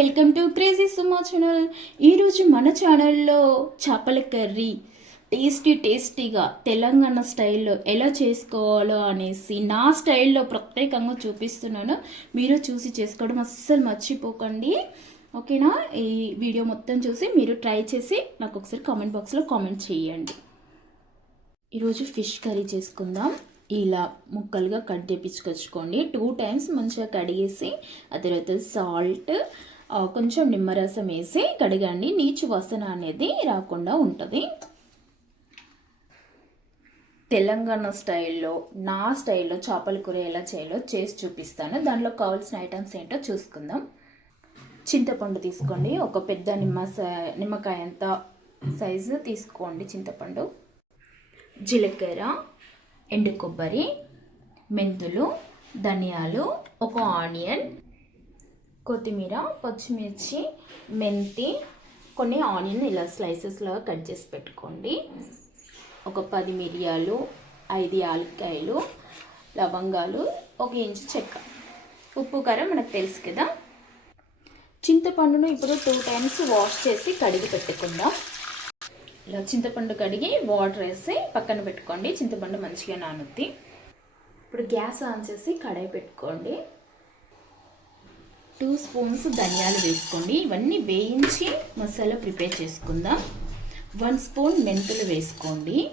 Welcome to crazy Suma channel ఈరోజు మన ఛానల్లో చేపల కర్రీ. టేస్టీ టేస్టీగా తెలంగాణ స్టైల్లో ఎలా చేసుకోవాలో అనేసి నా స్టైల్లో ప్రత్యేకంగా చూపిస్తున్నాను. మీరు చూసి చేసుకోవడం అస్సలు మర్చిపోకండి. ఓకేనా? ఈ వీడియో మొత్తం చూసి మీరు ట్రై చేసి నాకు ఒకసారి కామెంట్ బాక్స్లో కామెంట్ చేయండి. ఈరోజు ఫిష్ కర్రీ చేసుకుందాం. ఇలా ముక్కలుగా కట్ చేపించుకొచ్చుకోండి. టూ టైమ్స్ మంచిగా కడిగేసి ఆ తర్వాత సాల్ట్ కొంచెం నిమ్మరసం వేసి కడగండి నీచు వాసన అనేది రాకుండా ఉంటుంది. తెలంగాణ స్టైల్లో నా స్టైల్లో చేపల కూర ఎలా చేయాలో చేసి చూపిస్తాను. దానిలో కావాల్సిన ఐటమ్స్ ఏంటో చూసుకుందాం. చింతపండు తీసుకోండి. ఒక పెద్ద నిమ్మ నిమ్మకాయ అంత సైజు తీసుకోండి చింతపండు. జీలకర్ర ఎండు కొబ్బరి మెంతులు ధనియాలు ఒక ఆనియన్ కొత్తిమీర పచ్చిమిర్చి మెంతి కొన్ని ఆనియన్ ఇలా స్లైసెస్లో కట్ చేసి పెట్టుకోండి. ఒక పది మిరియాలు ఐదు యాలక్కాయలు లవంగాలు ఒక ఇంచు చెక్క. ఉప్పు కారం మనకు తెలుసు కదా. చింతపండును ఇప్పుడు టూ టైమ్స్ వాష్ చేసి కడిగి పెట్టుకుందాం. ఇలా చింతపండు కడిగి వాటర్ వేసి పక్కన పెట్టుకోండి. చింతపండు మంచిగా నానుద్ది. ఇప్పుడు గ్యాస్ ఆన్ చేసి కడాయి పెట్టుకోండి. టూ స్పూన్స్ ధనియాలు వేసుకోండి. ఇవన్నీ వేయించి మసాలా ప్రిపేర్ చేసుకుందాం. వన్ స్పూన్ మెంతులు వేసుకోండి.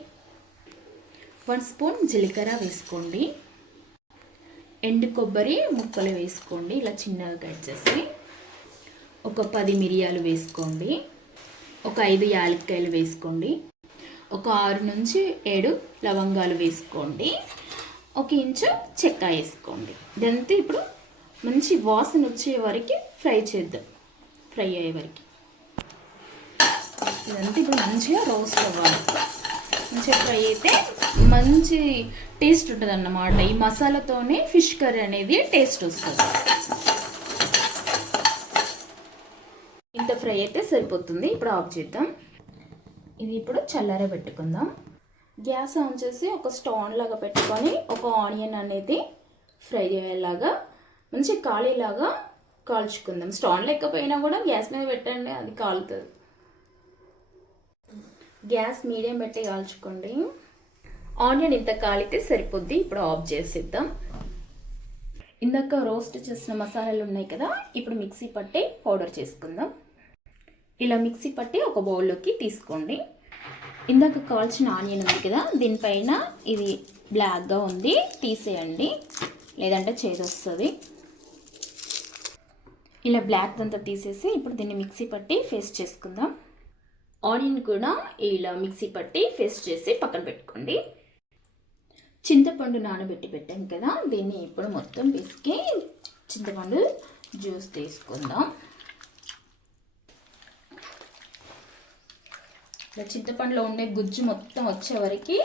వన్ స్పూన్ జీలకర్ర వేసుకోండి. ఎండు కొబ్బరి ముక్కలు వేసుకోండి. ఇలా చిన్నగా కట్ చేసి ఒక పది మిరియాలు వేసుకోండి. ఒక ఐదు యాలక్కాయలు వేసుకోండి. ఒక ఆరు నుంచి ఏడు లవంగాలు వేసుకోండి. ఒక ఇంచు చెక్క వేసుకోండి. ఇదంతా ఇప్పుడు మంచి వాసన వచ్చే వరకు ఫ్రై చేద్దాం. ఫ్రై అయ్యే వరకు. ఇదంతా ఇప్పుడు మంచిగా రోస్ట్ అవ్వాలి. మంచిగా ఫ్రై అయితే మంచి టేస్ట్ ఉంటుంది అన్నమాట ఈ మసాలాతోనే ఫిష్ కర్రీ అనేది టేస్ట్ వస్తుంది. ఇంత ఫ్రై అయితే సరిపోతుంది. ఇప్పుడు ఆఫ్ చేద్దాం. ఇది ఇప్పుడు చల్లార పెట్టుకుందాం. గ్యాస్ ఆన్ చేసి ఒక స్టోన్ లాగా పెట్టుకొని ఒక ఆనియన్ అనేది ఫ్రై అయ్యేలాగా మంచి ఖాళీలాగా కాల్చుకుందాం. స్టోన్ లేకపోయినా కూడా గ్యాస్ మీద పెట్టండి అది కాలుతుంది. గ్యాస్ మీడియం పెట్టి కాల్చుకోండి. ఆనియన్ ఇంత కాలితే సరిపోద్ది ఇప్పుడు ఆఫ్ చేసేద్దాం. ఇందాక రోస్ట్ చేసిన మసాలాలు ఉన్నాయి కదా ఇప్పుడు మిక్సీ పట్టి పౌడర్ చేసుకుందాం. ఇలా మిక్సీ పట్టి ఒక బౌల్లోకి తీసుకోండి. ఇందాక కాల్చిన ఆనియన్ ఉంది కదా దీనిపైన ఇది బ్లాక్గా ఉంది తీసేయండి. లేదంటే చేదొస్తుంది. వస్తుంది ఇలా బ్లాక్ అంతా తీసేసి ఇప్పుడు దీన్ని మిక్సీ పట్టి ఫేస్ట్ చేసుకుందాం. ఆనియన్ కూడా ఇలా మిక్సీ పట్టి ఫేస్ట్ చేసి పక్కన పెట్టుకోండి. చింతపండు నానబెట్టి పెట్టాం కదా దీన్ని ఇప్పుడు మొత్తం పిసికి చింతపండు జ్యూస్ తీసుకుందాం. ఇలా చింతపండులో ఉండే గుజ్జు మొత్తం వచ్చే వరకు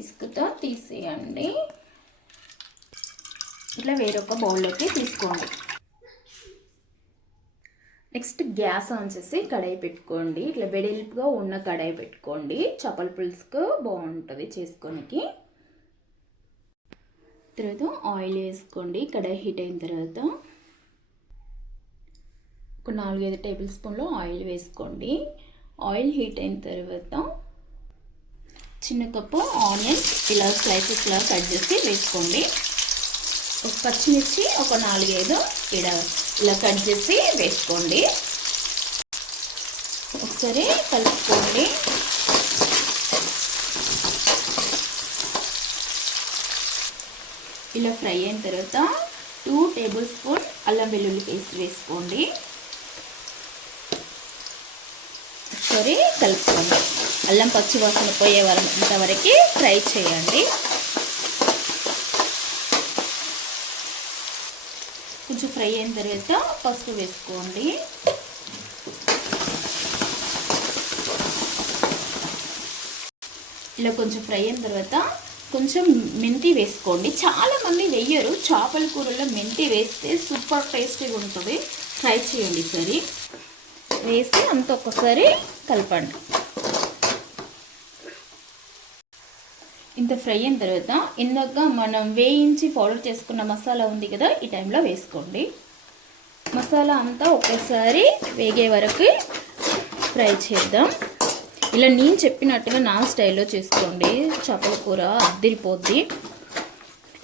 ఇసుకతో తీసేయండి. ఇట్లా వేరొక బౌల్లోకి తీసుకోండి. నెక్స్ట్ గ్యాస్ ఆన్ చేసి కడాయి పెట్టుకోండి. ఇట్లా వెడల్పుగా ఉన్న కడాయి పెట్టుకోండి. చేపల పులుసుకు బాగుంటుంది చేసుకోనికి. తర్వాత ఆయిల్ వేసుకోండి. కడాయి హీట్ అయిన తర్వాత ఒక నాలుగైదు టేబుల్ స్పూన్లు ఆయిల్ వేసుకోండి. ఆయిల్ హీట్ అయిన తర్వాత చిన్న కప్పు ఆనియన్స్ ఇలా స్లైసెస్ ఇలా కట్ చేసి వేసుకోండి. ఒక పచ్చిమిర్చి ఒక నాలుగైదు ఇలా ఇలా కట్ చేసి వేసుకోండి. ఒకసారి కలుపుకోండి. ఇలా ఫ్రై అయిన తర్వాత టూ టేబుల్ స్పూన్ అల్లం వెల్లుల్లి పేస్ట్ వేసుకోండి. ఒకసారి కలుపుకోండి. అల్లం పచ్చి వాసన పోయే వరకు ఫ్రై చేయండి. కొంచెం ఫ్రై అయిన తర్వాత పసుపు వేసుకోండి. ఇలా కొంచెం ఫ్రై అయిన తర్వాత కొంచెం మెంతి వేసుకోండి. చాలామంది వెయ్యరు చేపల కూరలో మెంతి వేస్తే సూపర్ టేస్టీగా ఉంటుంది. ట్రై చేయండి సరే వేసి అంత ఒక్కసారి కలపండి. ఇంత ఫ్రై అయిన తర్వాత ఇందాక మనం వేయించి పౌడర్ చేసుకున్న మసాలా ఉంది కదా ఈ టైంలో వేసుకోండి. మసాలా అంతా ఒకేసారి వేగే వరకు ఫ్రై చేద్దాం. ఇలా నేను చెప్పినట్టుగా నా స్టైల్లో చేసుకోండి. చేపల కూర అద్దిరిపోద్ది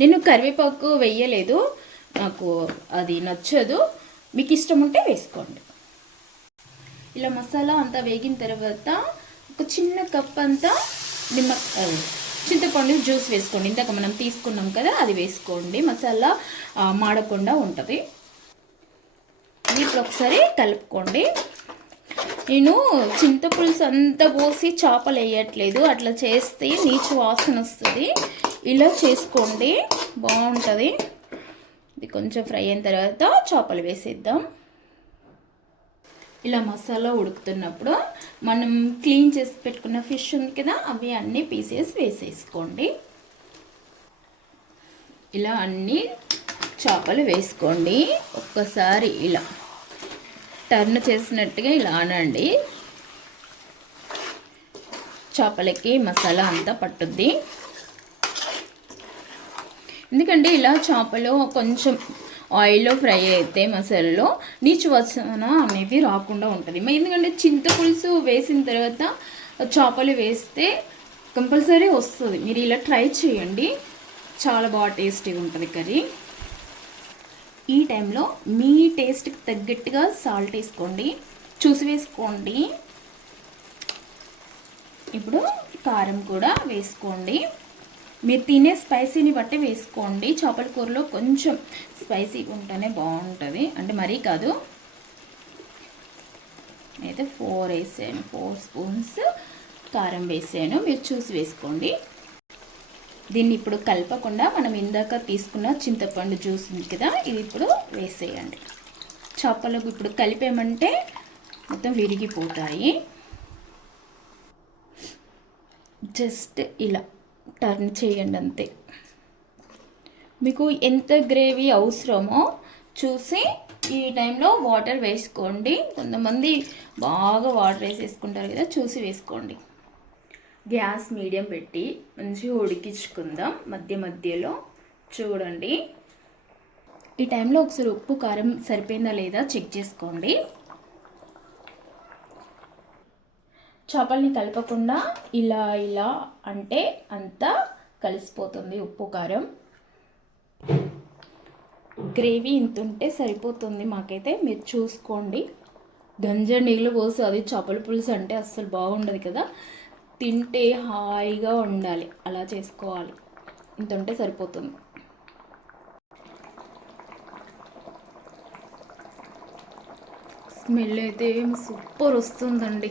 నేను కరివేపాకు వేయలేదు. నాకు అది నచ్చదు. మీకు ఇష్టం ఉంటే వేసుకోండి. ఇలా మసాలా అంతా వేగిన తర్వాత ఒక చిన్న కప్ అంతా నిమ్మ చింతపండు జ్యూస్ వేసుకోండి. ఇందాక మనం తీసుకున్నాం కదా అది వేసుకోండి. మసాలా మాడకుండా ఉంటుంది. దీంట్లో ఒకసారి కలుపుకోండి. నేను చింతపులుసు అంతా పోసి చేపలు వేయట్లేదు. అట్లా చేస్తే నీచు వాసన వస్తుంది. ఇలా చేసుకోండి. బాగుంటుంది. ఇది కొంచెం ఫ్రై అయిన తర్వాత చేపలు వేసేద్దాం. ఇలా మసాలా ఉడుకుతున్నప్పుడు మనం క్లీన్ చేసి పెట్టుకున్న ఫిష్ ఉంది కదా అవి అన్నీ పీసెస్ వేసేసుకోండి. ఇలా అన్ని చేపలు వేసుకోండి. ఒక్కసారి ఇలా టర్న్ చేసినట్టుగా ఇలా అనండి. చేపలకి మసాలా అంతా పట్టుద్ది. ఎందుకంటే ఇలా చేపలు కొంచెం ఆయిల్లో ఫ్రై అయితే మసాలాలో నీచు వసన అనేది రాకుండా ఉంటుంది. ఎందుకంటే చింతపులుసు వేసిన తర్వాత చేపలు వేస్తే కంపల్సరీ వస్తుంది. మీరు ఇలా ట్రై చేయండి. చాలా బాగా టేస్టీగా ఉంటుంది కర్రీ. ఈ టైంలో మీ టేస్ట్కి తగ్గట్టుగా సాల్ట్ వేసుకోండి. చూసి వేసుకోండి. ఇప్పుడు కారం కూడా వేసుకోండి. మీరు తినే స్పైసీని బట్టి వేసుకోండి. చేపల కూరలో కొంచెం స్పైసీ ఉంటేనే బాగుంటుంది. అంటే మరీ కాదు. అయితే ఫోర్ వేసాను. ఫోర్ స్పూన్స్ కారం వేసాను. మీరు చూసి వేసుకోండి. దీన్ని ఇప్పుడు కలపకుండా మనం ఇందాక తీసుకున్న చింతపండు జ్యూస్ ఉంది కదా ఇది ఇప్పుడు వేసేయండి. చేపలకు ఇప్పుడు కలిపేమంటే మొత్తం విరిగిపోతాయి. జస్ట్ ఇలా. టర్న్ చేయండి అంతే. మీకు ఎంత గ్రేవీ అవసరమో చూసి ఈ టైంలో వాటర్ వేసుకోండి. కొంతమంది బాగా వాటర్ వేసేసుకుంటారు కదా చూసి వేసుకోండి. గ్యాస్ మీడియం పెట్టి మంచిగా ఉడికించుకుందాం. మధ్య మధ్యలో చూడండి. ఈ టైంలో ఒకసారి ఉప్పు కారం సరిపోయిందా లేదా చెక్ చేసుకోండి. చేపల్ని కలపకుండా ఇలా ఇలా అంటే అంతా కలిసిపోతుంది ఉప్పు కారం. గ్రేవీ ఇంత ఉంటే సరిపోతుంది మాకైతే. మీరు చూసుకోండి. గంజ నీళ్ళు పోసి అది చేపల పులుసు అంటే అస్సలు బాగుండదు కదా. తింటే హాయిగా ఉండాలి. అలా చేసుకోవాలి. ఇంత ఉంటే సరిపోతుంది. స్మెల్ అయితే సూపర్ వస్తుందండి.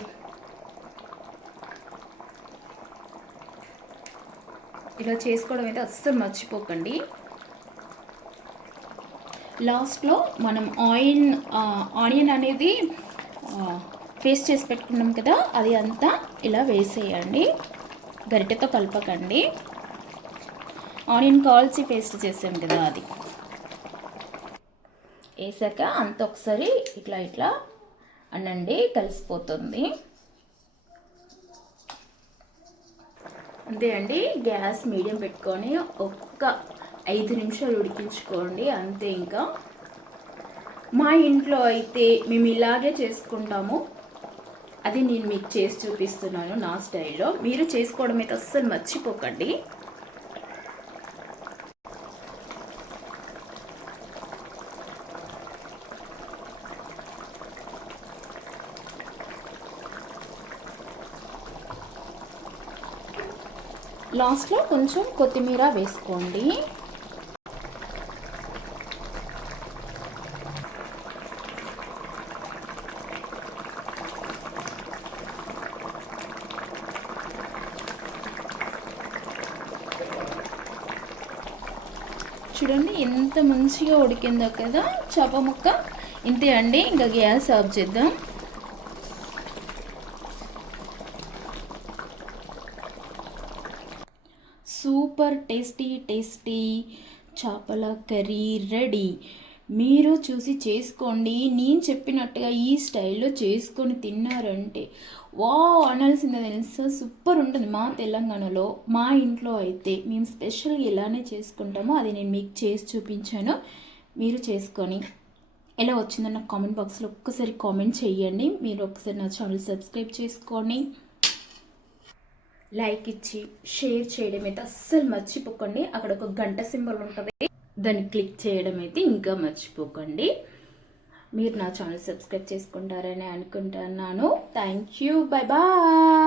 ఇలా చేసుకోవడం అయితే అస్సలు మర్చిపోకండి. లాస్ట్లో మనం ఆయిల్ ఆనియన్ అనేది పేస్ట్ చేసి పెట్టుకున్నాం కదా అది అంతా ఇలా వేసేయండి. గరిటెతో కలపకండి. ఆనియన్ కాల్చి పేస్ట్ చేసాం కదా అది. వేసాక అంత ఒకసారి ఇట్లా ఇట్లా అనండి కలిసిపోతుంది. అంతే అండి గ్యాస్ మీడియం పెట్టుకొని ఒక్క ఐదు నిమిషాలు ఉడికించుకోండి అంతే ఇంకా. మా ఇంట్లో అయితే మేము ఇలాగే చేసుకుంటాము. అది నేను మీకు చేసి చూపిస్తున్నాను నా స్టైల్లో. మీరు చేసుకోవడం అయితే అస్సలు మర్చిపోకండి. లాస్ట్లో కొంచెం కొత్తిమీర వేసుకోండి. చూడండి ఎంత మంచిగా ఉడికిందో కదా చేప ముక్క. ఇంతే అండి ఇంకా గ్యాస్ ఆఫ్ చేద్దాం. సూపర్ టేస్టీ టేస్టీ చేపల కర్రీ రెడీ. మీరు చూసి చేసుకోండి. నేను చెప్పినట్టుగా ఈ స్టైల్లో చేసుకొని తిన్నారంటే వా అనాల్సిందే తెలుసా? సూపర్ ఉంటుంది మా తెలంగాణలో. మా ఇంట్లో అయితే మేము స్పెషల్గా ఇలానే చేసుకుంటామో అది నేను మీకు చేసి చూపించాను. మీరు చేసుకొని ఎలా వచ్చిందో నాకు కామెంట్ బాక్స్లో ఒక్కసారి కామెంట్ చేయండి. మీరు ఒకసారి నా ఛానల్ సబ్స్క్రైబ్ చేసుకోండి. లైక్ ఇచ్చి షేర్ చేయడం అయితే అస్సలు మర్చిపోకండి. అక్కడ ఒక గంట సింబల్ ఉంటుంది. దాన్ని క్లిక్ చేయడం అయితే ఇంకా మర్చిపోకండి. మీరు నా ఛానల్ సబ్స్క్రైబ్ చేసుకుంటారని అనుకుంటున్నాను. Thank you. Bye bye.